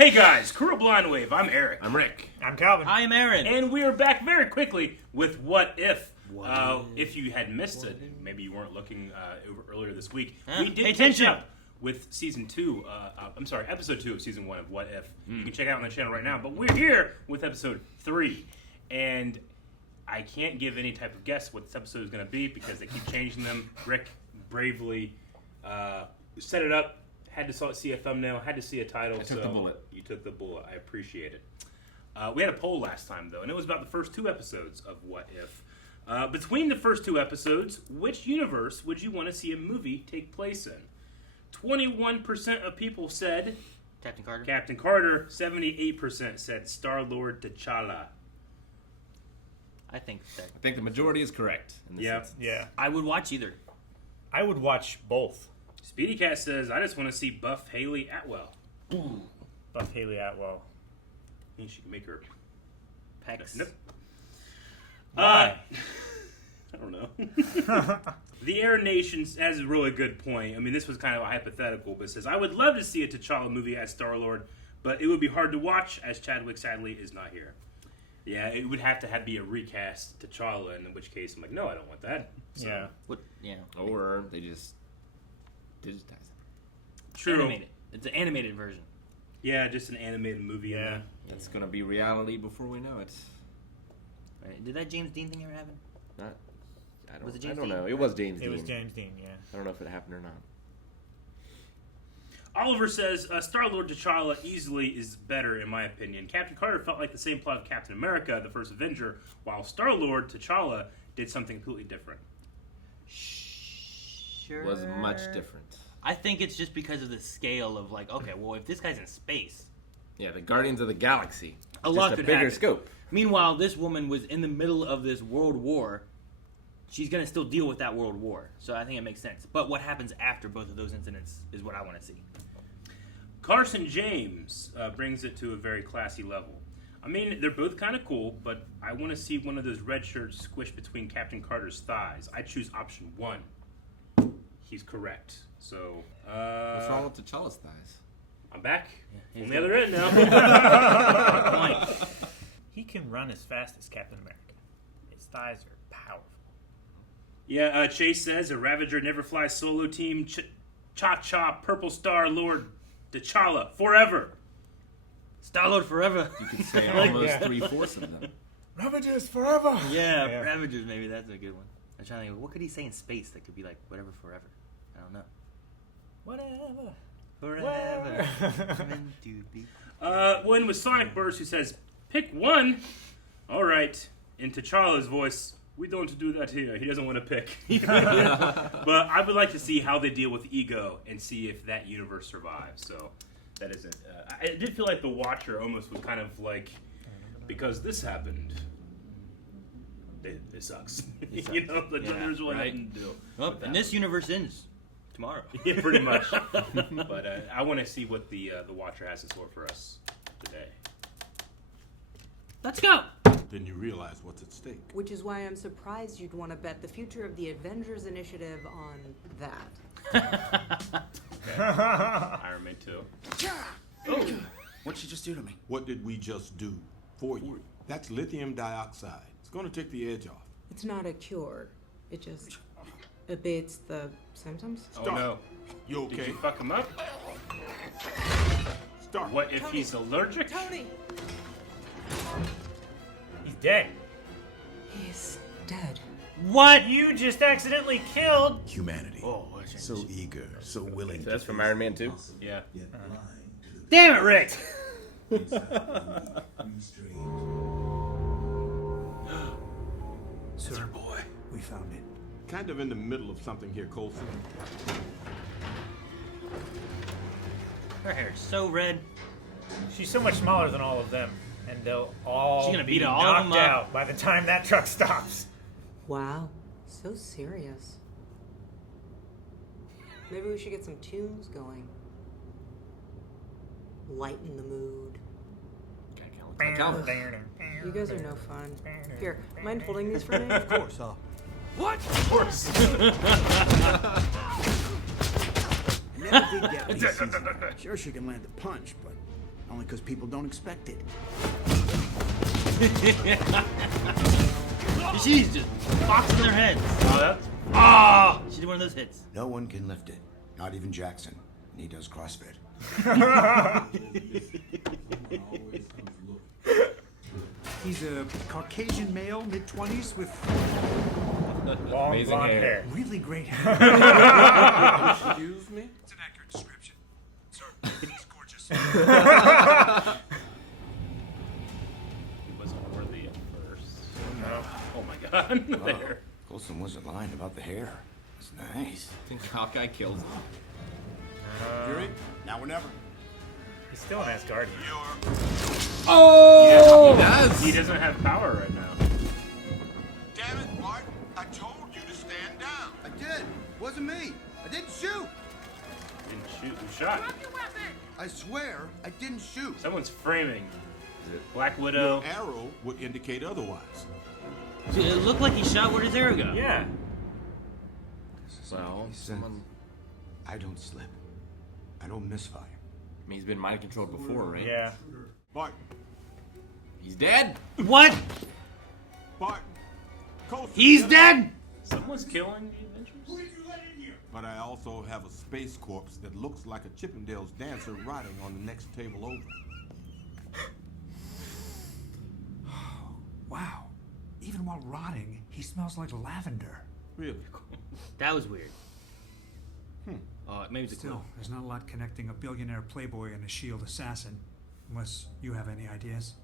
Hey guys, Crew Blind Wave, I'm Eric. I'm Rick. I'm Calvin. I am Aaron. And we are back very quickly with What If. If you had missed it, maybe you weren't looking earlier this week, we did pay catch attention. up with episode 2 of season 1 of What If. You can check it out on the channel right now, but we're here with episode 3. And I can't give any type of guess what this episode is going to be because they keep changing them. Rick bravely set it up, had to see a thumbnail, had to see a title. I took the bullet. You took the bullet. I appreciate it. We had a poll last time, though, and it was about the first 2 episodes of What If. Between the first 2 episodes, which universe would you want to see a movie take place in? 21% of people said Captain Carter. Captain Carter. 78% said Star-Lord T'Challa. I think the majority is correct. In this instance. Yeah. I would watch either. I would watch both. Speedy Cat says, I just want to see Buff Haley Atwell. Buff Haley Atwell. I think she can make her... Pecs. Nope. Why? I don't know. The Air Nation has a really good point. I mean, this was kind of a hypothetical, but it says, I would love to see a T'Challa movie as Star-Lord, but it would be hard to watch as Chadwick sadly is not here. Yeah, it would have to be a recast T'Challa, in which case I'm like, no, I don't want that. So, Yeah. What? Yeah. Or they just digitize it. True. Animated. It's an animated version. Yeah, just an animated movie. Yeah. It's going to be reality before we know it. Right. Did that James Dean thing ever happen? Not. Was it I James don't Dean? know. It was James It Dean. was James Dean, yeah. I don't know if it happened or not. Oliver says, Star-Lord T'Challa easily is better, in my opinion. Captain Carter felt like the same plot of Captain America, the first Avenger, while Star-Lord T'Challa did something completely different. Sure. It was much different. I think it's just because of the scale of like, okay, well, if this guy's in space, Yeah, the Guardians of the Galaxy. a lot just a could bigger happen. scope. Meanwhile, this woman was in the middle of this world war. She's going to still deal with that world war. So I think it makes sense. But what happens after both of those incidents is what I want to see. Carson James brings it to a very classy level. I mean, they're both kind of cool, but I want to see one of those red shirts squished between Captain Carter's thighs. I choose option 1. He's correct. So, What's wrong with T'Challa's thighs? I'm back. Yeah, On he's the other end now. Point. He can run as fast as Captain America. His thighs are powerful. Yeah, Chase says, a Ravager never flies solo team. Cha-cha, Purple Star Lord T'Challa, forever. Star-Lord forever. You could say Like almost that. 3/4 of them. Ravagers forever! Yeah, Yeah. Ravagers, maybe that's a good one. I'm trying to think, what could he say in space that could be like whatever forever? I don't know. Whatever. Forever. Meant to be. One with Sonic Burst who says, pick one. All right. In T'Challa's voice, we don't do that here. He doesn't want to pick. But I would like to see how they deal with ego and see if that universe survives. So that is it. I did feel like the Watcher almost was kind of like, because this happened, it sucks. It sucks. You know, the Yeah, there's really right. nothing to do. Well, with and that. this universe ends tomorrow. Yeah, pretty much. But I want to see what the Watcher has in store for us today. Let's go. Then you realize what's at stake. Which is why I'm surprised you'd want to bet the future of the Avengers initiative on that. Iron Man 2. What'd she just do to me? What did we just do for you? That's lithium dioxide. It's going to take the edge off. It's not a cure. It just abates the symptoms. Oh Stop. no. You Did okay? you fuck him up? Start. What if he's allergic? Tony! He's dead. He's dead. What? You just accidentally killed. Humanity. Oh, So eager, so willing. So that's from Iron Man 2? Yeah. damn it, Rick! It's our boy. We found it. Kind of in the middle of something here, Coulson. Her hair is so red. She's so much smaller than all of them, and they'll all She's gonna be beat all of them knocked up. out by the time that truck stops. Wow. So serious. Maybe we should get some tunes going. Lighten the mood. Calvin. You guys are no fun. Here, mind holding these for me? Of course, What? Of course. Never did get me. Sure, she can land a punch, but Only because people don't expect it. She's just boxing their heads. Oh, that's Ah! She did one of those hits. No one can lift it. Not even Jackson. And he does CrossFit. He's a Caucasian male, mid-20s, with Long Amazing blonde hair. hair. really great hair. Excuse me? It's an accurate description. Sir, he's gorgeous. he wasn't worthy at first. Oh my god. There. Coulson wasn't lying about the hair. It's nice. I think Hawkeye kills him. Fury? Now or never. He's still an Asgardian. Oh! He does! He doesn't have power right now. Damn it, Martin. I told you to stand down. I did. Wasn't me. I didn't shoot. Didn't shoot. Who shot? I swear I didn't shoot. Someone's framing. Black Widow. Arrow would indicate otherwise. Dude, it looked like he shot. Where did his arrow go? Yeah. Well, He said, someone... I don't slip. I don't misfire. I mean, he's been mind controlled before, right? Yeah. Martin. He's dead! What? Martin. Coulson. He's dead! Someone's killing the Avengers? But I also have a space corpse that looks like a Chippendales dancer riding on the next table over. Wow. Even while rotting, he smells like lavender. Really? That was weird. Maybe it's a Still, clue. there's not a lot connecting a billionaire playboy and a S.H.I.E.L.D. assassin. Unless you have any ideas.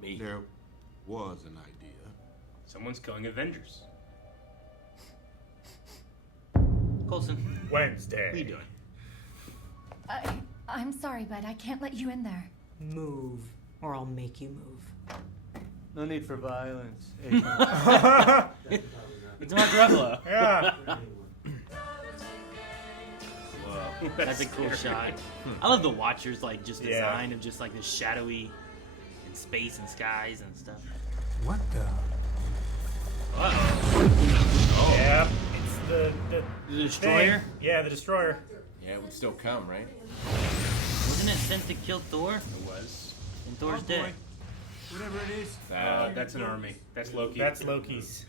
Me. There was an idea. Someone's killing Avengers. Coulson, Wednesday. what are you doing? I'm sorry, but I can't let you in there. Move, or I'll make you move. No need for violence. It's Mark Ruffalo. Yeah. Whoa. That's a cool shot. I love the Watchers, like, just Yeah. design of just like this shadowy and space and skies and stuff. What the? Uh-oh. Yeah. It's the The Destroyer? thing. Yeah, the destroyer. Yeah, it would still come, right? Wasn't it sent to kill Thor? It was. And Thor's Oh, dead. boy. Whatever it is. That's an army. That's Loki. That's Loki's.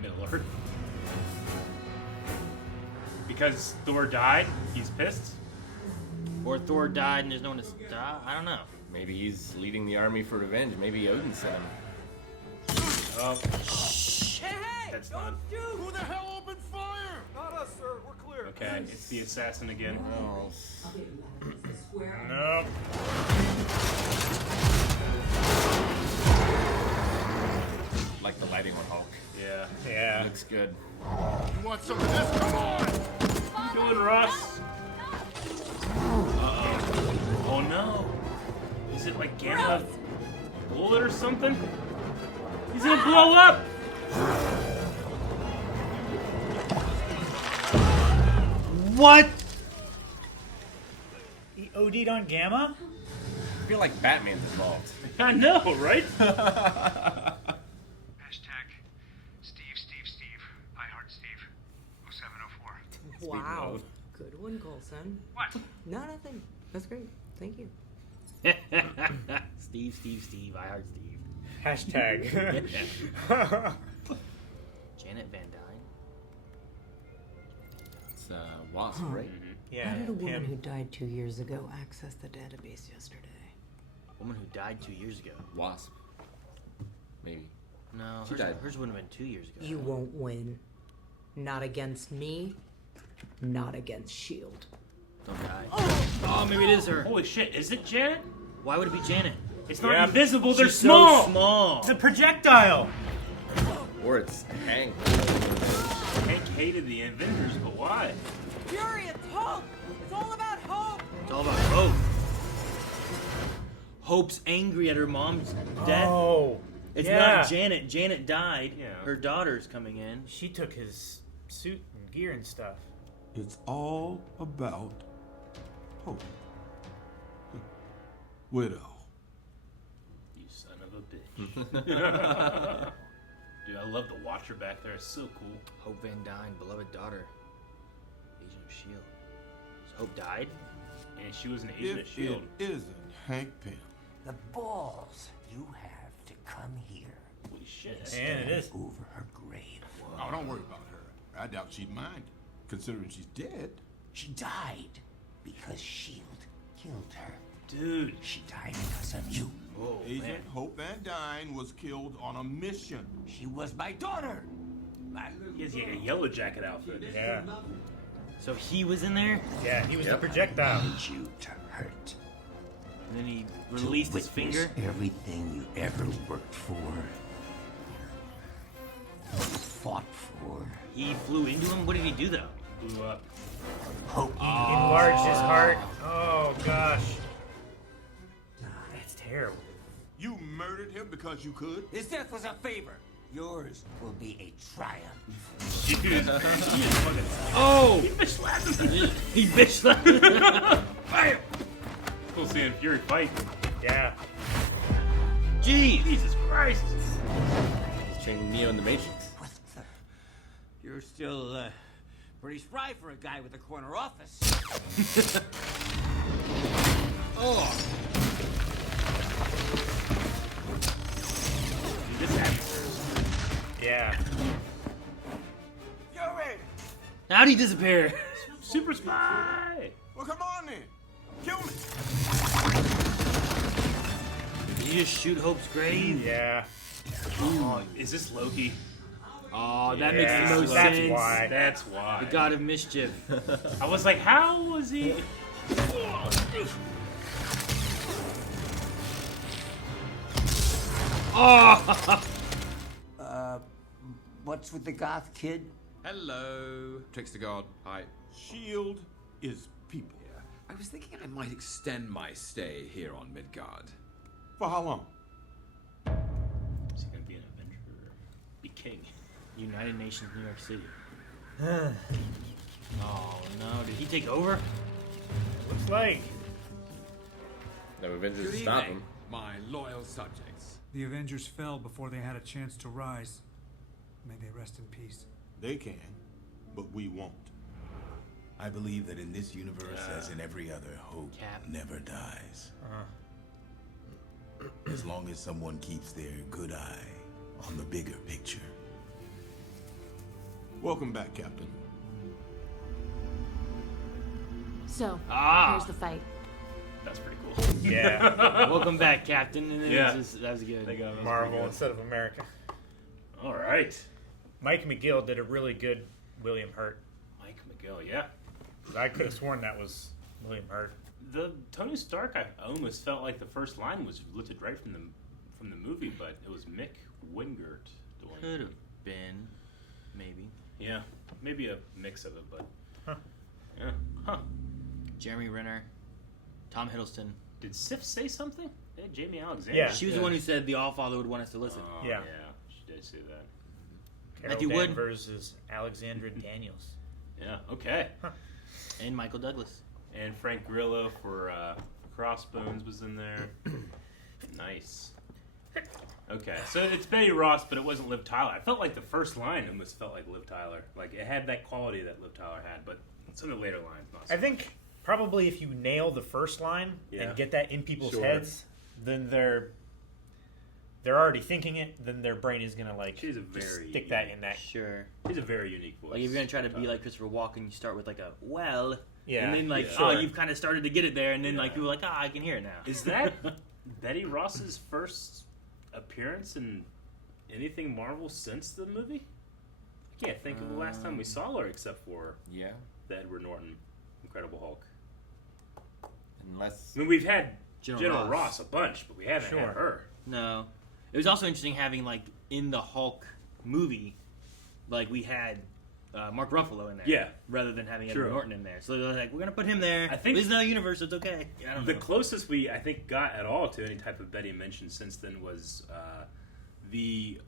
Middle Earth. Because Thor died, he's pissed. Or Thor died and there's no one to stop. I don't know. Maybe he's leading the army for revenge. Maybe Odin sent him. Oh. That's not. Who the hell opened fire? Not us, sir. We're clear. Okay, it's the assassin again. Oh. Nope. Like the lighting on Hulk. Yeah. Yeah. Looks good. You want some of this? Come on! What are you doing, Ross? Uh-oh. Oh no. Is it like Gamma bullet or something? He's gonna blow up! What? He OD'd on Gamma? I feel like Batman's involved. I know, right? Hashtag Steve. I heart Steve. 0704. Wow. Good one, Coulson. What? No, nothing. That's great. Thank you. Steve. I heart Steve. Hashtag. Janet Van Dyne. It's Wasp, right? Yeah. How did a woman him. who died 2 years ago access the database yesterday? Woman who died 2 years ago. Wasp. Maybe. No, She died. hers wouldn't have been 2 years ago. You won't win. Not against me. Not against S.H.I.E.L.D. Don't die. Oh, maybe it is her. Holy shit, is it Janet? Why would it be Janet? It's not Yeah, invisible, they're She's small! So small. It's a projectile. Or it's Hank. Hank hated the Avengers, but why? Fury, it's hope! It's all about hope! It's all about Hope. Hope's angry at her mom's death. Oh. It's yeah. not Janet. Janet died. Yeah. Her daughter's coming in. She took his suit and gear and stuff. It's all about hope. Widow. You son of a bitch. Dude, I love the Watcher back there. It's so cool. Hope Van Dyne, beloved daughter. Agent of S.H.I.E.L.D. So Hope died? And she was an agent at If S.H.I.E.L.D. it isn't Hank Pym. The balls you have to come here. Holy shit. And it is. Over her grave. Oh, don't worry about her. I doubt she'd mind, considering she's dead. She died because S.H.I.E.L.D. killed her. Dude. She died because of you. Oh, Agent man. Hope Van Dyne was killed on a mission. She was my daughter. My He has a yellow jacket outfit. Yeah. So he was in there, Yeah, he was the projectile. need you to hurt. and then he released his finger. Everything you ever worked for. Fought for. He flew into him. What did he do though? Blew up. Hope Enlarged his heart. Oh gosh. That's terrible. You murdered him because you could? His death was a favor. Yours will be a triumph. Dude. He is fucking. Oh! He bitch slapped him. He bitch slapped him. Bam! Cool seeing Fury fight. Yeah. Jeez! Jesus Christ. He's training Neo in the Matrix. What the? You're still pretty spry for a guy with a corner office. Oh! Dude, this actor's Yeah. Fury! How'd he disappear? super spy. Well, come on then. Kill me. Did you just shoot Hope's grave? Yeah. Oh, is this Loki? Oh, that Yeah, makes the most that's sense. why. That's why. The god of mischief. I was like, how was he? Oh! What's with the goth kid? Hello, Trickster God. Hi. S.H.I.E.L.D. is people. I was thinking I might extend my stay here on Midgard. For how long? Is he gonna be an Avenger or be king? United Nations, New York City. Oh no, did he take over? Looks like. No Avengers Good to stop evening, him. my loyal subjects. The Avengers fell before they had a chance to rise. May they rest in peace. They can, but we won't. I believe that in this universe, as in every other, hope Cap. never dies. As long as someone keeps their good eye on the bigger picture. Welcome back, Captain. So, Ah. here's the fight. That's pretty cool. Yeah. Welcome back, Captain. And then Yeah. that was good. Marvel instead of America. All right. Mike McGill did a really good William Hurt. Mike McGill, yeah. 'Cause I could have sworn that was William Hurt. The Tony Stark, I almost felt like the first line was lifted right from the movie, but it was Mick Wingert doing. Could have been, maybe. Yeah, maybe a mix of it, but Huh. yeah, huh? Jeremy Renner, Tom Hiddleston. Did Sif say something? Hey, Jamie Alexander. Yeah. She was the one who said the Allfather would want us to listen. Oh, Yeah. yeah, she did say that. Carol Matthew Wood. Danvers is Alexandra Daniels. Yeah, okay. And Michael Douglas. And Frank Grillo for Crossbones was in there. Nice. Okay, so it's Betty Ross, but it wasn't Liv Tyler. I felt like the first line almost felt like Liv Tyler. Like it had that quality that Liv Tyler had, but some of the later lines not so I think probably if you nail the first line Yeah. and get that in people's Sure. heads, then they're already thinking it. Then their brain is gonna like She's a just very stick that in that. Sure. He's a very unique voice. Like if you're gonna try to be like Christopher Walken, you start with like a well, Yeah. and then like Yeah. oh Sure. you've kind of started to get it there, and then like Yeah. people are like I can hear it now. Is that Betty Ross's first appearance in anything Marvel since the movie? I can't think of the last time we saw her except for Yeah. the Edward Norton Incredible Hulk. Unless I mean, we've had General General Ross. Ross a bunch, but we haven't Sure. had her. No, it was also interesting having like in the Hulk movie, like we had Mark Ruffalo in there, Yeah. rather than having Edward True. Norton in there. So they're like, we're gonna put him there. I think- this is another universe. It's okay. I don't The know. closest we, I think, got at all to any type of Betty mention since then was the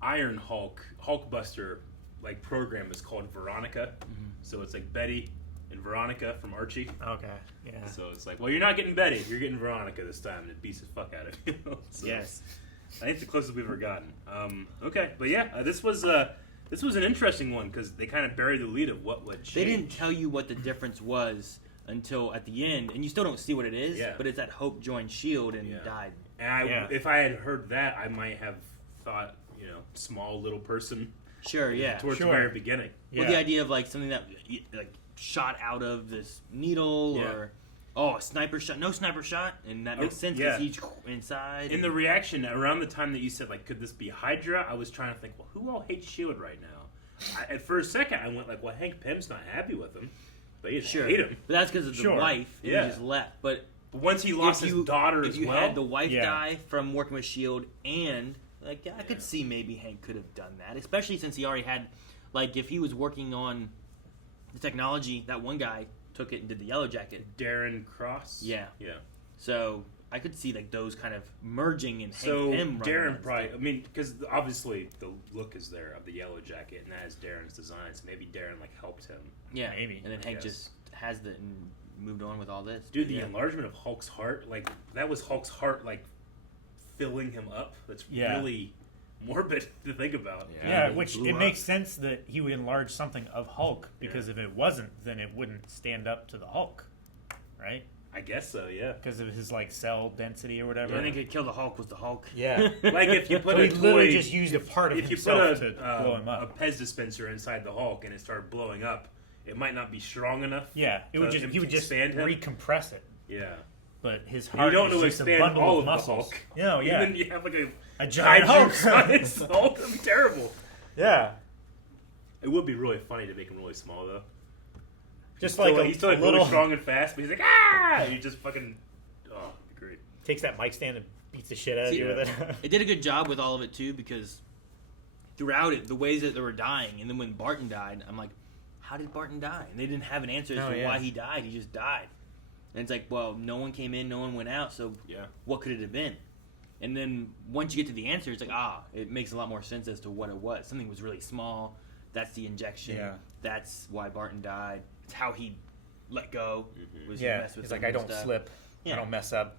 Iron Hulkbuster like program is called Veronica. So it's like Betty and Veronica from Archie. Okay. Yeah. So it's like, well, you're not getting Betty, you're getting Veronica this time, and it beats the fuck out of you. So Yes. I think it's the closest we've ever gotten. Okay, but yeah, this was an interesting one because they kind of buried the lead of what would change. They didn't tell you what the difference was until at the end, and you still don't see what it is. Yeah. But it's that Hope joined Shield and died. And if I had heard that, I might have thought, small little person. Sure, yeah. Towards the very beginning. Well, the idea of like something that like shot out of this needle or a sniper shot. No sniper shot, and that makes sense because he's inside. In the reaction around the time that you said like, could this be Hydra? I was trying to think, well, who all hates Shield right now? For a second, I went like, well, Hank Pym's not happy with him, but he doesn't hate him. But that's because of the wife. And he just left. But once he lost his daughter as well, if you had the wife die from working with Shield, and like I could see maybe Hank could have done that, especially since he already had, like, if he was working on the technology, that one guy took it and did the Yellow Jacket. Darren Cross. Yeah. Yeah. So I could see like those kind of merging and so Hank Pym. Darren probably. I mean, because obviously the look is there of the Yellow Jacket, and that is Darren's design. So maybe Darren like helped him. Yeah, maybe. And then Hank just has it and moved on with all this. Dude, the enlargement of Hulk's heart, like that was Hulk's heart, like filling him up. That's really morbid to think about. Yeah, which it makes sense that he would enlarge something of Hulk, because if it wasn't, then it wouldn't stand up to the Hulk, right? I guess so, yeah. Because of his like cell density or whatever. I think it killed the Hulk was the Hulk. Yeah. Like if you put so a he literally toy, just used a part of if you himself put to blow him up. a Pez dispenser inside the Hulk and it started blowing up, it might not be strong enough. Yeah, it would just he would just recompress it. Yeah. But his And heart you don't is know just a expand bundle all of of muscles. the Hulk. No, yeah. And then you have like a giant Hulk. Hulk. That'd be terrible. Yeah. It would be really funny to make him really small though. Just he's like he's still like little really strong and fast, but he's like and he just fucking great. Takes that mic stand and beats the shit out of you with it. It did a good job with all of it too, because throughout it, the ways that they were dying, and then when Barton died, I'm like, how did Barton die? And they didn't have an answer as to why he died. He just died. And it's like, well, no one came in, no one went out, so what could it have been? And then once you get to the answer, it's like, it makes a lot more sense as to what it was. Something was really small. That's the injection. Yeah. That's why Barton died. It's how he let go. Was mess with he's like, I don't slip. I don't mess up.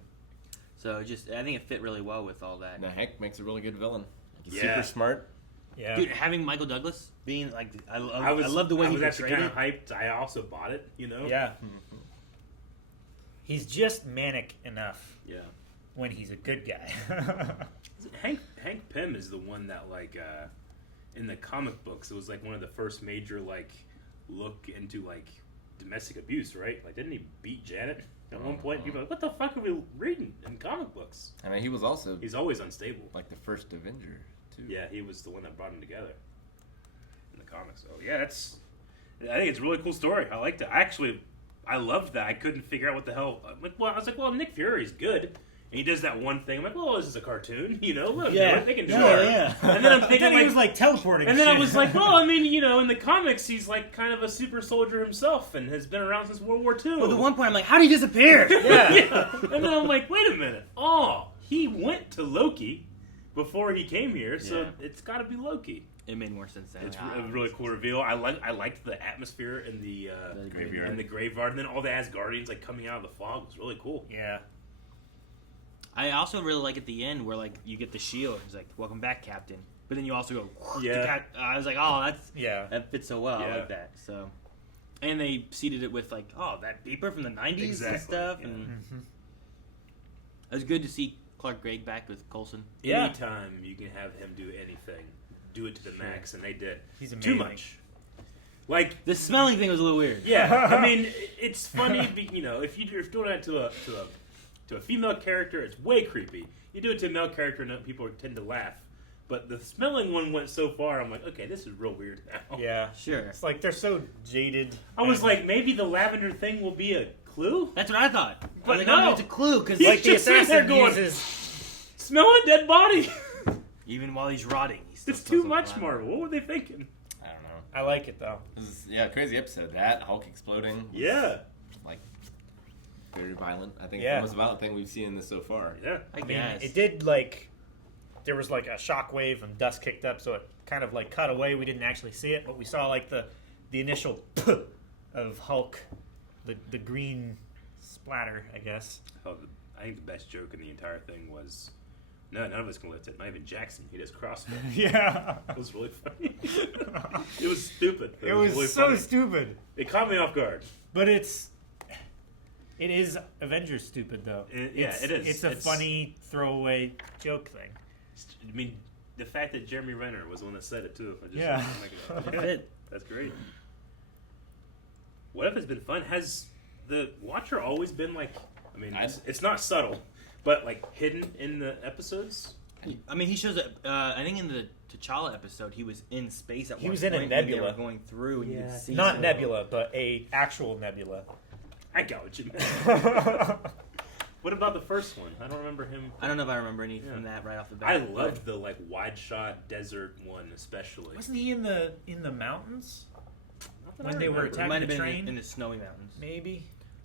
So I think it fit really well with all that. Now Hank makes a really good villain. He's super smart. Yeah. Dude, having Michael Douglas being like, I love the way he portrayed it. I was actually kind of hyped. I also bought it, Yeah. He's just manic enough. Yeah. When he's a good guy. Hank Pym is the one that like in the comic books, it was like one of the first major like look into like domestic abuse, right? Like, didn't he beat Janet at one point? People are like, what the fuck are we reading in comic books? I mean, he's always unstable. Like the first Avenger too. Yeah, he was the one that brought him together in the comics. So yeah, I think it's a really cool story. I liked it. I loved that. I couldn't figure out what the hell. I was like, well, Nick Fury's good. And he does that one thing. I'm like, well, this is a cartoon, Look, they can do it. Yeah. And then I'm thinking, he was like teleporting. And then I was like, well, I mean, in the comics, he's like kind of a super soldier himself and has been around since World War II. Well, at one point, I'm like, how did he disappear? Yeah. And then I'm like, wait a minute. Oh, he went to Loki before he came here, so it's got to be Loki. It made more sense then. It's a really cool reveal. I liked the atmosphere in the graveyard. In the graveyard, and then all the Asgardians like coming out of the fog was really cool. Yeah. I also really like at the end where like you get the shield. It's like, "Welcome back, Captain." But then you also go. I was like, "Oh, that fits so well." I like that. So, and they seeded it with like, "Oh, that beeper from the '90s and stuff." Yeah. And it was good to see Clark Gregg back with Coulson. Anytime you can have him do anything, do it to the max, and they did. He's amazing. Too much. Like the smelling thing was a little weird. Yeah, I mean, it's funny. If you're doing that to a female character, it's way creepy. You do it to a male character, and people tend to laugh. But the smelling one went so far, I'm like, okay, this is real weird now. Yeah, sure. It's like they're so jaded. I was like, maybe the lavender thing will be a clue. That's what I thought. But like, no, it's a clue because like the assassin uses smell a dead body. Even while he's rotting, it's too much, Marvel. What were they thinking? I don't know. I like it though. This is, crazy episode. That Hulk exploding. Yeah. Like very violent. I think the most violent thing we've seen in this so far. Yeah. I guess. It did like there was like a shockwave and dust kicked up, so it kind of like cut away. We didn't actually see it, but we saw like the initial of Hulk, the green splatter, I guess. Oh, I think the best joke in the entire thing was. No, none of us can lift it. Not even Jackson. He does CrossFit. Yeah. It was really funny. It was stupid. It was really so funny. stupid. It caught me off guard. But it's It is Avengers stupid though. It is. It's a funny throwaway joke thing. I mean, the fact that Jeremy Renner was the one that said it too. That's great. What if it's been fun? Has the Watcher always been like? I mean, it's not subtle, but like hidden in the episodes. I mean, he shows up. I think in the T'Challa episode, he was in space at one point. He was in a when nebula. they were going through, and you could see not nebula, but a actual nebula. I got what you meant. What about the first one? I don't remember him. I don't know if I remember any from that right off the bat. I loved the like wide shot desert one especially. Wasn't he in the mountains when they were It might attacking have the been train? in the snowy mountains. Maybe.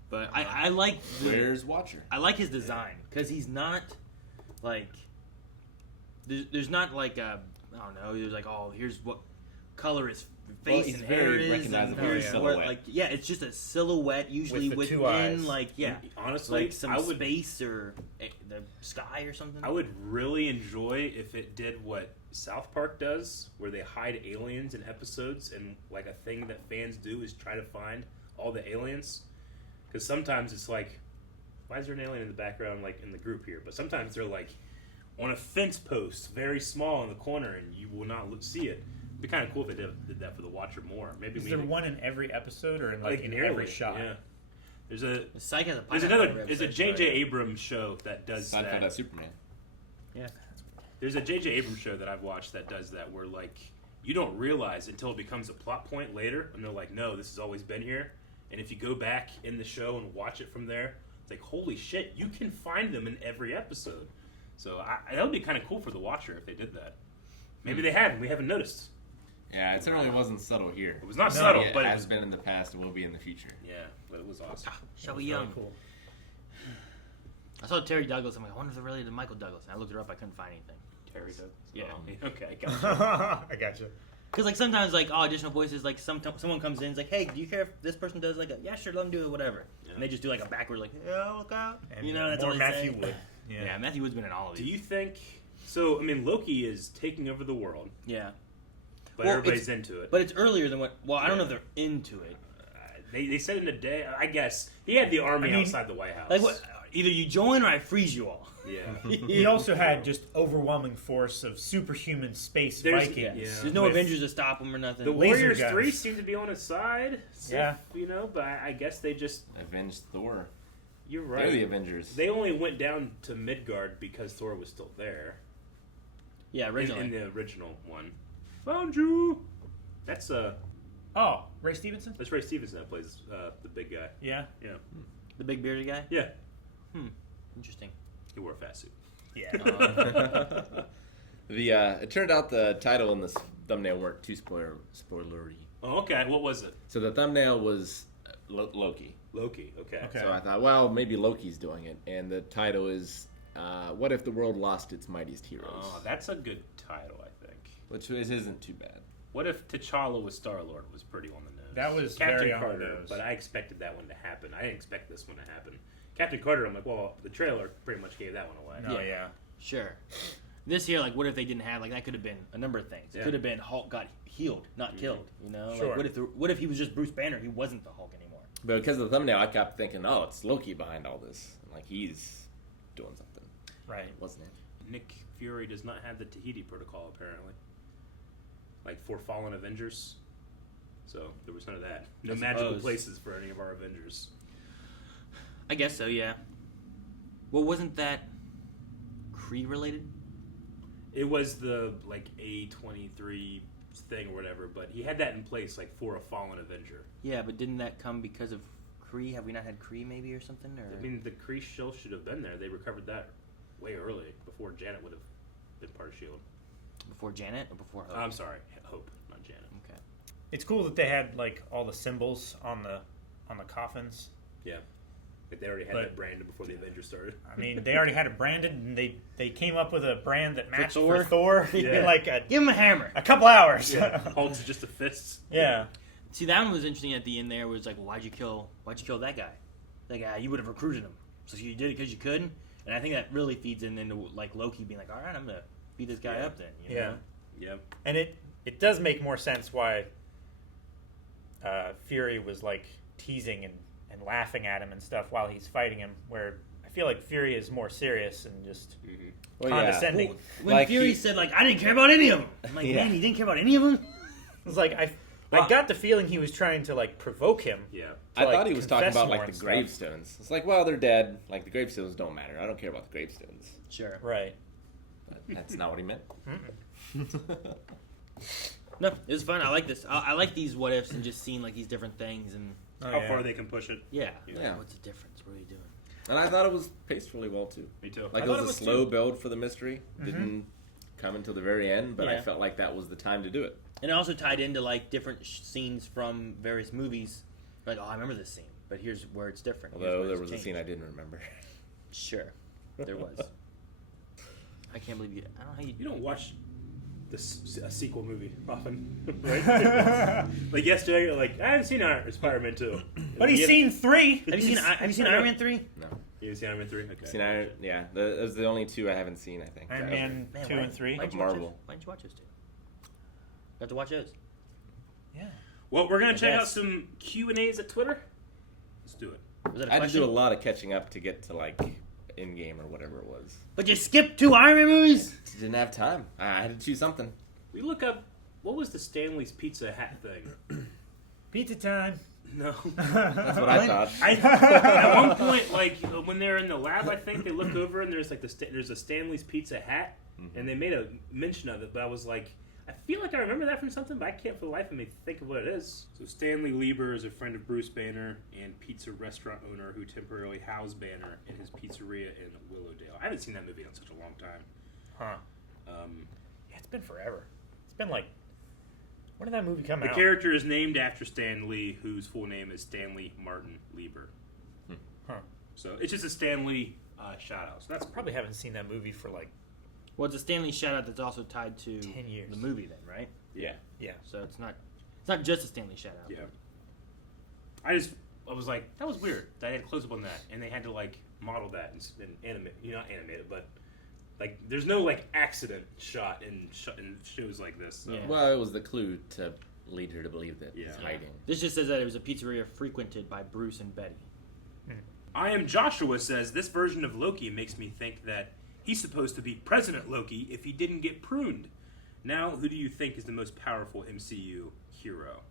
But I like Where's Watcher? I like his design because he's not like there's not like I don't know. There's like here's what color his face he's and very hair is, recognizable and here's silhouette. it's just a silhouette usually With the two within eyes. Honestly, like some space or the sky or something. I would really enjoy if it did what South Park does, where they hide aliens in episodes, and like a thing that fans do is try to find all the aliens. Because sometimes it's like, why is there an alien in the background, like in the group here? But sometimes they're like on a fence post, very small in the corner, and you will not see it. It'd be kind of cool if they did that for the Watcher more. Maybe Is there one in every episode or in in nearly, every shot? Yeah. There's a Psych has a there's a J.J. Abrams show that does Seinfeld that. as Superman. Yeah. There's a J.J. Abrams show that I've watched that does that, where like you don't realize until it becomes a plot point later, and they're like, no, this has always been here. And if you go back in the show and watch it from there, it's like, holy shit, you can find them in every episode. So that would be kind of cool for the Watcher if they did that. Maybe they haven't. We haven't noticed. Yeah, it certainly wasn't subtle here. It was not subtle, but it it has was been in the past and will be in the future. Yeah, but it was awesome. Shall we young? Cool. I saw Terry Douglas. I'm like, I wonder if they're related to Michael Douglas. And I looked her up. I couldn't find anything. Terry Douglas. Yeah. Okay, gotcha. I gotcha. Because like sometimes like additional voices, like someone comes in, it's like, hey, do you care if this person does like a sure, let them do it, whatever. Yeah. And they just do like a backwards like, yeah, look out. And that's more all Matthew say. Wood. Yeah, Matthew Wood's been in all of these. Do you think? So I mean, Loki is taking over the world. Yeah. But everybody's into it. But it's earlier than what. Well, I don't know if they're into it. They said in a day. I guess he had the army outside the White House. Like what? Either you join or I freeze you all. Yeah. He also had just overwhelming force of superhuman space Vikings. Yeah. There's no Avengers to stop him or nothing. The Laser Warriors guns. 3 seem to be on his side. Yeah. But I guess they just Avenged Thor. You're right. They're the Avengers. They only went down to Midgard because Thor was still there. Yeah, originally. In the original one. Found you. That's Ray Stevenson? That's Ray Stevenson that plays the big guy. Yeah. Yeah. The big bearded guy? Yeah. Interesting. He wore a fat suit. Yeah. It turned out the title and the thumbnail weren't too spoilery. Oh, okay. What was it? So the thumbnail was Loki. Loki. Okay. So I thought, well, maybe Loki's doing it, and the title is "What if the world lost its mightiest heroes?" Oh, that's a good title, I think. Which isn't too bad. What if T'Challa was Star-Lord was pretty on the nose. That was Captain very on the Carter, nose. but I expected that one to happen. I didn't expect this one to happen. Captain Carter, I'm like, well, the trailer pretty much gave that one away. Oh, yeah. Sure. This here, like, what if they didn't have, like, that could have been a number of things. It could have been Hulk got healed, not killed, you know? Sure. Like, what if he was just Bruce Banner? He wasn't the Hulk anymore. But because of the thumbnail, I kept thinking, oh, it's Loki behind all this. Like, he's doing something. Right. Wasn't it? Nick Fury does not have the Tahiti Protocol, apparently. Like, for Fallen Avengers. So, there was none of that. No magical places for any of our Avengers. I guess so, yeah. Well, wasn't that Kree related? It was the, like, A23 thing or whatever, but he had that in place, like, for a Fallen Avenger. Yeah, but didn't that come because of Kree? Have we not had Kree maybe or something? Or? I mean, the Kree shield should have been there. They recovered that way early, before Janet would have been part of S.H.I.E.L.D. Before Janet or before Hope? I'm sorry, Hope, not Janet. Okay. It's cool that they had like all the symbols on the coffins. Yeah. Like they already had that branded before the Avengers started. I mean, they already had it branded, and they came up with a brand that matched Thor? for Thor. Yeah. Like Give him a hammer. a couple hours. Yeah. Hulk's just a fist. Yeah. See, that one was interesting at the end there. Was like, well, why'd you kill that guy? That guy, you would have recruited him. So you did it because you couldn't? And I think that really feeds into like Loki being like, all right, I'm going to beat this guy up then. You know? Yep. And it does make more sense why Fury was like teasing and and laughing at him and stuff while he's fighting him. Where I feel like Fury is more serious and just condescending. Well, when Fury said like, "I didn't care about any of them," I'm like, man, he didn't care about any of them. It's like I got the feeling he was trying to like provoke him. Yeah, I thought he was talking about like the gravestones. It's like, well, they're dead. Like the gravestones don't matter. I don't care about the gravestones. Sure, right. But that's not what he meant. No, it was fun. I like this. I like these what ifs and just seeing like these different things and how far they can push it. Yeah. Yeah. What's the difference? What are you doing? And I thought it was paced really well too. Me too. Like it was a slow build for the mystery. Didn't come until the very end, but I felt like that was the time to do it. And it also tied into like different scenes from various movies. Like, oh, I remember this scene, but here's where it's different. Although there was a scene I didn't remember. Sure, there was. I can't believe you. I don't know how you don't watch a sequel movie often, right? Like yesterday, like I haven't seen Spider-Man 2, but he's seen 3. Have you seen Iron Man 3? No. You seen Iron Man 3? Okay. Seen Iron? Yeah, those are the only two I haven't seen. I think. Iron Man 2 and 3 of Marvel. Why didn't you watch those two? You have to watch those. Yeah. Well, we're gonna check out some Q&As at Twitter. Let's do it. Was that a I had question? to do a lot of catching up to get to like Endgame or whatever it was. But you skipped 2 Iron Man movies. Didn't have time. I had to choose something. We look up what was the Stanley's Pizza Hat thing. Pizza time. No, that's what I thought. At one point, like when they're in the lab, I think they look over and there's like there's a Stanley's Pizza Hat, and they made a mention of it. But I was like, I feel like I remember that from something, but I can't for the life of me think of what it is. So Stanley Lieber is a friend of Bruce Banner and pizza restaurant owner who temporarily housed Banner in his pizzeria in Willowdale. I haven't seen that movie in such a long time. Huh. Yeah, it's been forever. It's been like, when did that movie come out? The character is named after Stan Lee, whose full name is Stanley Martin Lieber. Huh. So it's just a Stanley shout-out. So that's probably haven't seen that movie for like... Well, it's a Stanley shout-out that's also tied to 10 years. The movie then, right? Yeah. Yeah. So it's not just a Stanley shout-out. Yeah. I was like, that was weird. That I had to close up on that, and they had to like model that and animate. Not animate it, but like there's no like accident shot in shows like this. So. Yeah. Well, it was the clue to lead her to believe that he's hiding. This just says that it was a pizzeria frequented by Bruce and Betty. I Am Joshua says this version of Loki makes me think that he's supposed to be President Loki if he didn't get pruned. Now, who do you think is the most powerful MCU hero?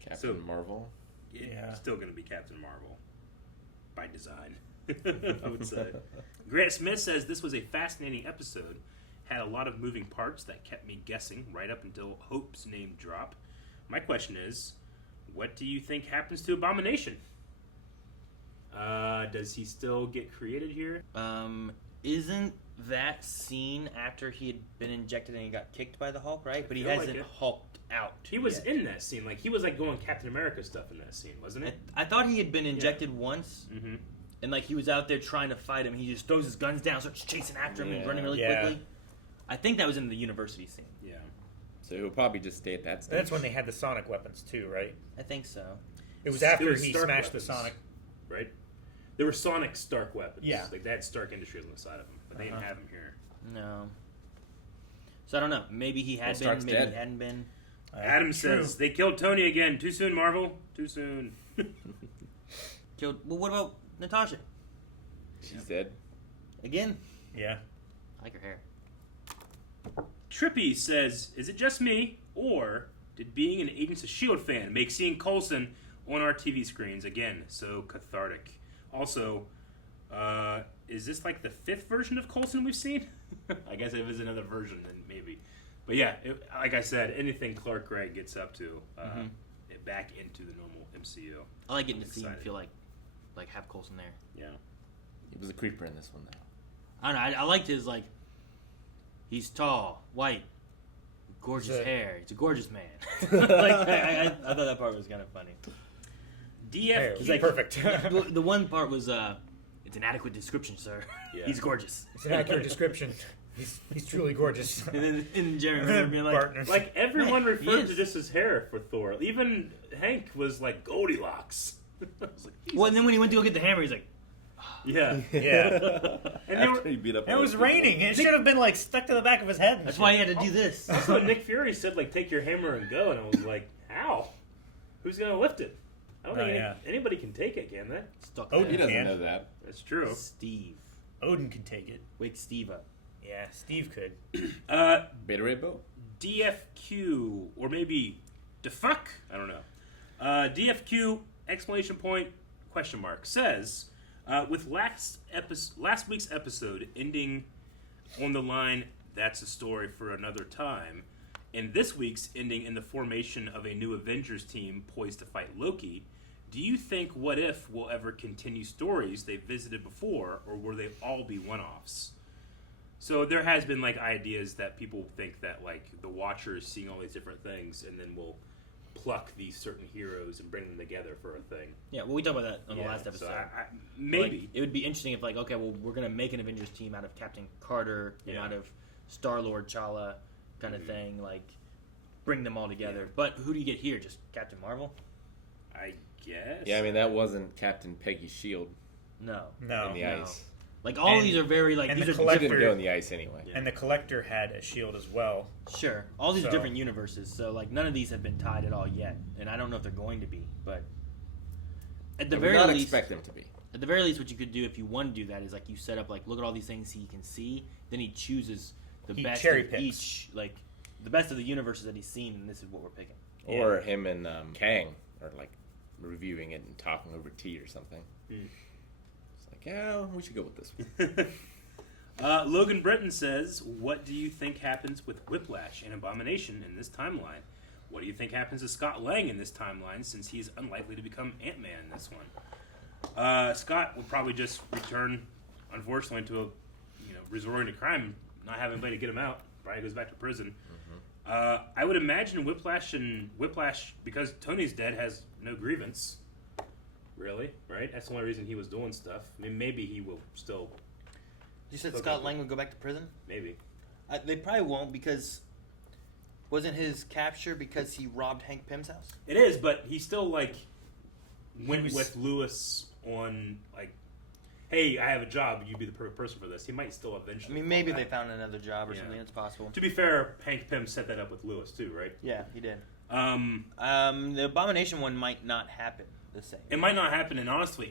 Captain Marvel? Yeah. Still going to be Captain Marvel. By design, I would say. Grant Smith says this was a fascinating episode. Had a lot of moving parts that kept me guessing right up until Hope's name drop. My question is, what do you think happens to Abomination? Does he still get created here? Isn't that scene after he had been injected and he got kicked by the Hulk, right? But he feel hasn't like hulked out. He was in that scene. Like, he was, like, going Captain America stuff in that scene, wasn't it? I thought he had been injected once. Mm-hmm. And, like, he was out there trying to fight him. He just throws his guns down, starts chasing after him and running really quickly. I think that was in the university scene. Yeah. So he'll probably just stay at that stage. That's when they had the sonic weapons, too, right? I think so. It was after he Stark smashed weapons, the sonic... Right? There were Sonic Stark weapons. Yeah. Like, they had Stark Industries on the side of them, but they didn't have them here. No. So I don't know. Maybe he had been, maybe he hadn't been. Adam says, they killed Tony again. Too soon, Marvel. Too soon. Killed. Well, what about Natasha? She's dead. Again? Yeah. I like her hair. Trippy says, is it just me, or did being an Agents of S.H.I.E.L.D. fan make seeing Coulson on our TV screens again so cathartic? Also, is this like the 5th version of Coulson we've seen? I guess if it's another version, then maybe. But yeah, like I said, anything Clark Gregg gets up to, back into the normal MCU. I like getting to see him feel like have Coulson there. Yeah. He was a creeper in this one, though. I don't know. I liked his, like, he's tall, white, gorgeous hair. He's a gorgeous man. I thought that part was kind of funny. DF, he's like, perfect. The one part was, it's an adequate description, sir. Yeah. He's gorgeous. It's an accurate description. He's truly gorgeous. And then Jeremy Renner being like everyone referred to just his hair for Thor. Even Hank was like Goldilocks. I was like, well, and then when he went to go get the hammer, he's like, yeah. And he beat up it was raining. It should have been like stuck to the back of his head. That's why he had to do this. That's what Nick Fury said, like, take your hammer and go. And I was like, how? Who's going to lift it? I don't think anybody can take it, can they? Stuck Odin there. He doesn't can. know that. That's true. Steve. Odin can take it. Wake Steve up. Yeah, Steve could. Beta Ray Bill. DFQ, or maybe DeFuck? I don't know. DFQ, exclamation point, question mark, says, with last week's episode ending on the line, that's a story for another time, and this week's ending in the formation of a new Avengers team poised to fight Loki, do you think What If will ever continue stories they visited before, or will they all be one-offs? So there has been like ideas that people think that like the Watcher is seeing all these different things, and then we'll pluck these certain heroes and bring them together for a thing. Yeah, well, we talked about that on the last episode. So maybe like, it would be interesting if, like, okay, well, we're gonna make an Avengers team out of Captain Carter and out of Star-Lord, T'Challa, kind of thing. Like, bring them all together. Yeah. But who do you get here? Just Captain Marvel? I guess. Yeah, I mean that wasn't Captain Peggy's shield. No. In the ice. Like all of these are very like and these the are didn't go in the ice anyway. And the Collector had a shield as well. Sure, all these are different universes, so like none of these have been tied at all yet, and I don't know if they're going to be. But at the very least, expect them to be. At the very least, what you could do if you want to do that is like you set up like look at all these things he can see, then he chooses the best of each, like the best of the universes that he's seen, and this is what we're picking. Or him and Kang are like reviewing it and talking over tea or something. Yeah, we should go with this one. Logan Britton says, what do you think happens with Whiplash and Abomination in this timeline? What do you think happens to Scott Lang in this timeline, since he's unlikely to become Ant-Man in this one? Scott will probably just return, unfortunately, to resorting to crime, not having anybody to get him out. Probably goes back to prison. I would imagine Whiplash, because Tony's dead, has no grievance. Really, right? That's the only reason he was doing stuff. I mean, maybe he will still. You said Scott Lang would go back to prison? Maybe. They probably won't, because wasn't his capture because he robbed Hank Pym's house? It is, but he still went with Lewis on like, hey, I have a job. You'd be the perfect person for this. He might still eventually. I mean, maybe they found another job or something. It's possible. To be fair, Hank Pym set that up with Lewis too, right? Yeah, he did. The Abomination one might not happen the same. It might not happen, and honestly,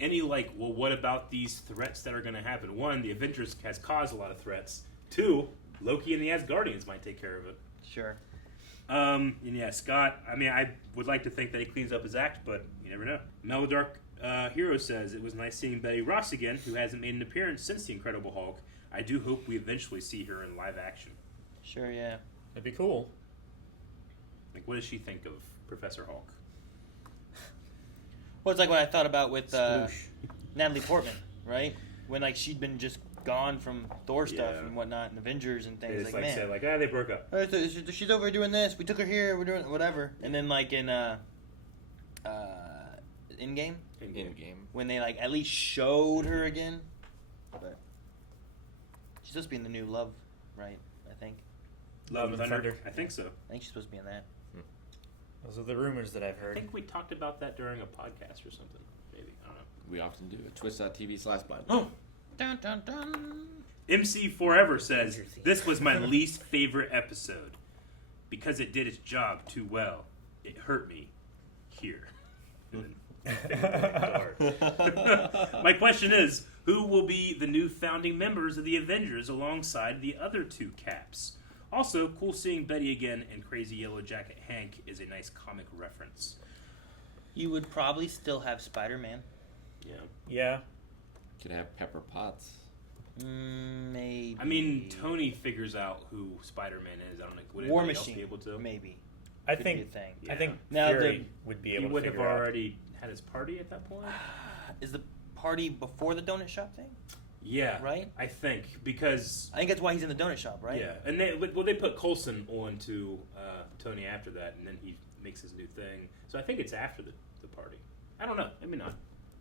what about these threats that are going to happen? One, the Avengers has caused a lot of threats. Two, Loki and the Asgardians might take care of it. Sure. And yeah, Scott, I mean, I would like to think that he cleans up his act, but you never know. Melodark Hero says, it was nice seeing Betty Ross again, who hasn't made an appearance since The Incredible Hulk. I do hope we eventually see her in live action. Sure, yeah. That'd be cool. Like, what does she think of Professor Hulk? Well, it's like what I thought about with Natalie Portman, right? When like she'd been just gone from Thor stuff and whatnot, and Avengers and things. They man, said they broke up. She's over doing this. We took her here. We're doing whatever. And then like in Endgame, when they like at least showed her again, but she's supposed to be in the new Love, right? I think. Love and Thunder. I think so. I think she's supposed to be in that. Those are the rumors that I've heard. I think we talked about that during a podcast or something. Maybe. I don't know. We often do. Twitch.tv/blind. Oh. Dun, dun, dun. MC Forever says, this was my least favorite episode because it did its job too well. It hurt me here. My question is, who will be the new founding members of the Avengers alongside the other two Caps? Also, cool seeing Betty again, and Crazy Yellow Jacket Hank is a nice comic reference. You would probably still have Spider-Man. Yeah. Yeah. Could have Pepper Potts. Maybe. I mean, Tony figures out who Spider-Man is. I don't know. Would War anybody Machine, else be able to? Maybe. I Could think. be a thing. I think Now Fury would be able to. He would figure have out. already had his party at that point. Is the party before the donut shop thing? Yeah. Right? I think because I think that's why he's in the donut shop, right? Yeah, and they put Coulson on to Tony after that, and then he makes his new thing. So I think it's after the party. I don't know. Maybe not. I'm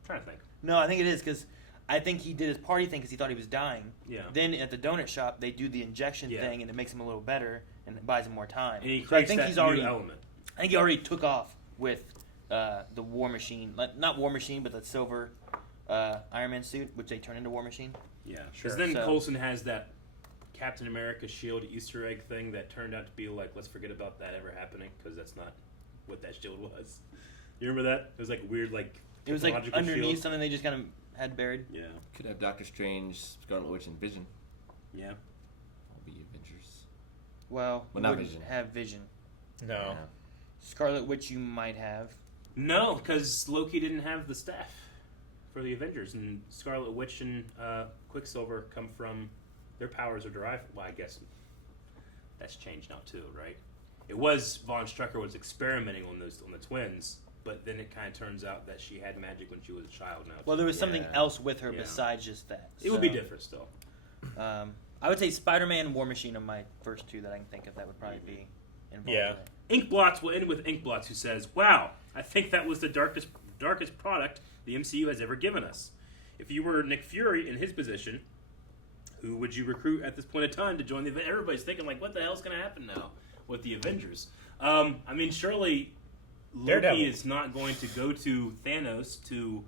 trying to think. No, I think it is because I think he did his party thing because he thought he was dying. Yeah. Then at the donut shop, they do the injection thing, and it makes him a little better, and it buys him more time. And he so I creates think that he's new already. element. I think he already took off with the War Machine, not War Machine, but the silver Iron Man suit, which they turn into War Machine. Yeah, because then Coulson has that Captain America shield Easter egg thing that turned out to be like, let's forget about that ever happening, because that's not what that shield was. You remember that? It was like weird, like It was like technological underneath shield. something they just kind of had buried. Yeah. Could have Doctor Strange, Scarlet Witch, and Vision. Yeah. All be Avengers. Well, not wouldn't Vision. have Vision. No. Yeah. Scarlet Witch you might have. No, because Loki didn't have the staff for the Avengers, and Scarlet Witch and Quicksilver come from their powers are derived. Well, I guess that's changed now too, right? It was Von Strucker was experimenting on the twins, but then it kind of turns out that she had magic when she was a child. Now, Well, there was something Yeah. else with her Yeah. besides just that. It would be different still. I would say Spider-Man and War Machine are my first two that I can think of that would probably be involved. Yeah. In it. Inkblots will end with Inkblots, who says, "Wow, I think that was the darkest product the MCU has ever given us. If you were Nick Fury in his position, who would you recruit at this point in time to join the event?" Everybody's thinking, like, what the hell's going to happen now with the Avengers? I mean, surely Daredevil. Loki is not going to go to Thanos to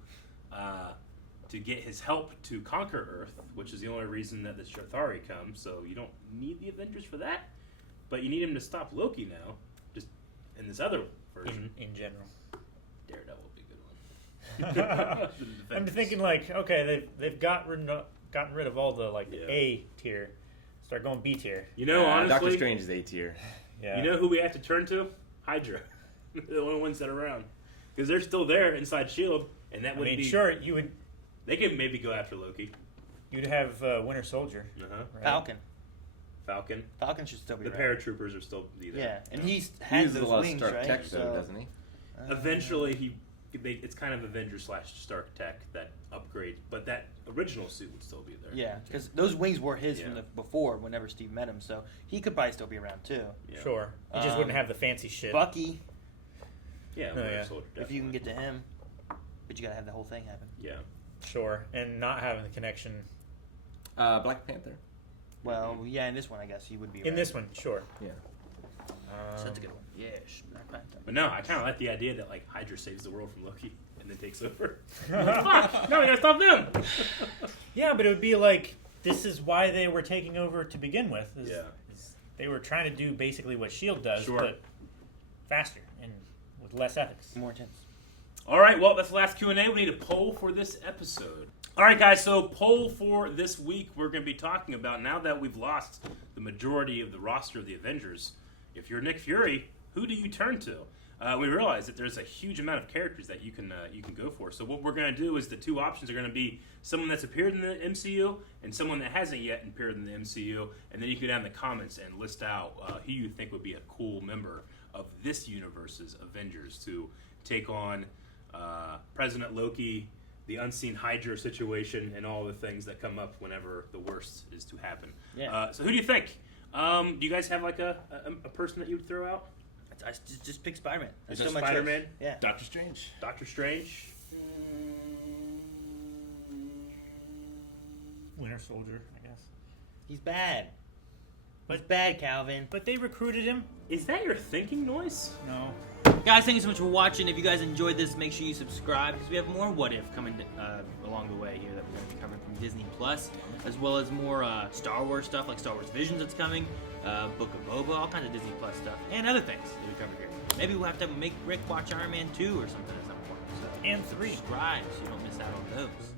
get his help to conquer Earth, which is the only reason that the Chitauri come. So you don't need the Avengers for that, but you need him to stop Loki now. Just in this other version, In general. Daredevil would be a good one. I'm thinking like, okay, they've gotten rid of all the like A tier. Start going B tier. You know, honestly, Doctor Strange is A tier. Yeah. You know who we have to turn to? Hydra. The only ones that are around, because they're still there inside Shield, and that would be sure you would. They could maybe go after Loki. You'd have Winter Soldier. Right? Falcon. Falcon should still be the around. paratroopers are still there. Yeah, and he He has uses a those lot of wings, Stark right? tech, though, So- doesn't he? Eventually, it's kind of Avengers / Stark Tech that upgrade, but that original suit would still be there. Yeah, because those wings were his Yeah. from before. Whenever Steve met him, so he could probably still be around too. Yeah. Sure. He just wouldn't have the fancy shit. Bucky, Yeah, Oh, Winter yeah. Soldier, if you can definitely. get to him, but you gotta have the whole thing happen. Yeah. Sure. And not having the connection. Black Panther. Well, yeah, in this one, I guess he would be. In around. this one, sure. Yeah. So that's a good one. Yes, Black Panther. But no, I kind of like the idea that like Hydra saves the world from Loki and then takes over. Fuck! No, we gotta stop them. Yeah, but it would be like this is why they were taking over to begin with. Yeah. They were trying to do basically what Shield does, Sure. but faster and with less ethics. More intense. All right, well, that's the last Q&A. We need a poll for this episode. All right, guys, so poll for this week we're going to be talking about, now that we've lost the majority of the roster of the Avengers, if you're Nick Fury, who do you turn to? We realize that there's a huge amount of characters that you can go for. So what we're going to do is the two options are going to be someone that's appeared in the MCU and someone that hasn't yet appeared in the MCU, and then you can go down in the comments and list out who you think would be a cool member of this universe's Avengers to take on President Loki, the unseen Hydra situation, and all the things that come up whenever the worst is to happen. Yeah. So who do you think? Do you guys have like a person that you would throw out? I just pick Spider-Man. That's Just still my Spider-Man? choice. Yeah. Doctor Strange. Doctor Strange? Winter Soldier, I guess. He's bad. But- He's bad, Calvin. But they recruited him. Is that your thinking noise? No. Guys, thank you so much for watching. If you guys enjoyed this, make sure you subscribe because we have more What If coming along the way here that we're going to be covering from Disney Plus, as well as more Star Wars stuff like Star Wars Visions that's coming, Book of Boba, all kinds of Disney Plus stuff, and other things that we cover here. Maybe we'll have to make Rick watch Iron Man 2 or something at some point. So And 3. subscribe so you don't miss out on those.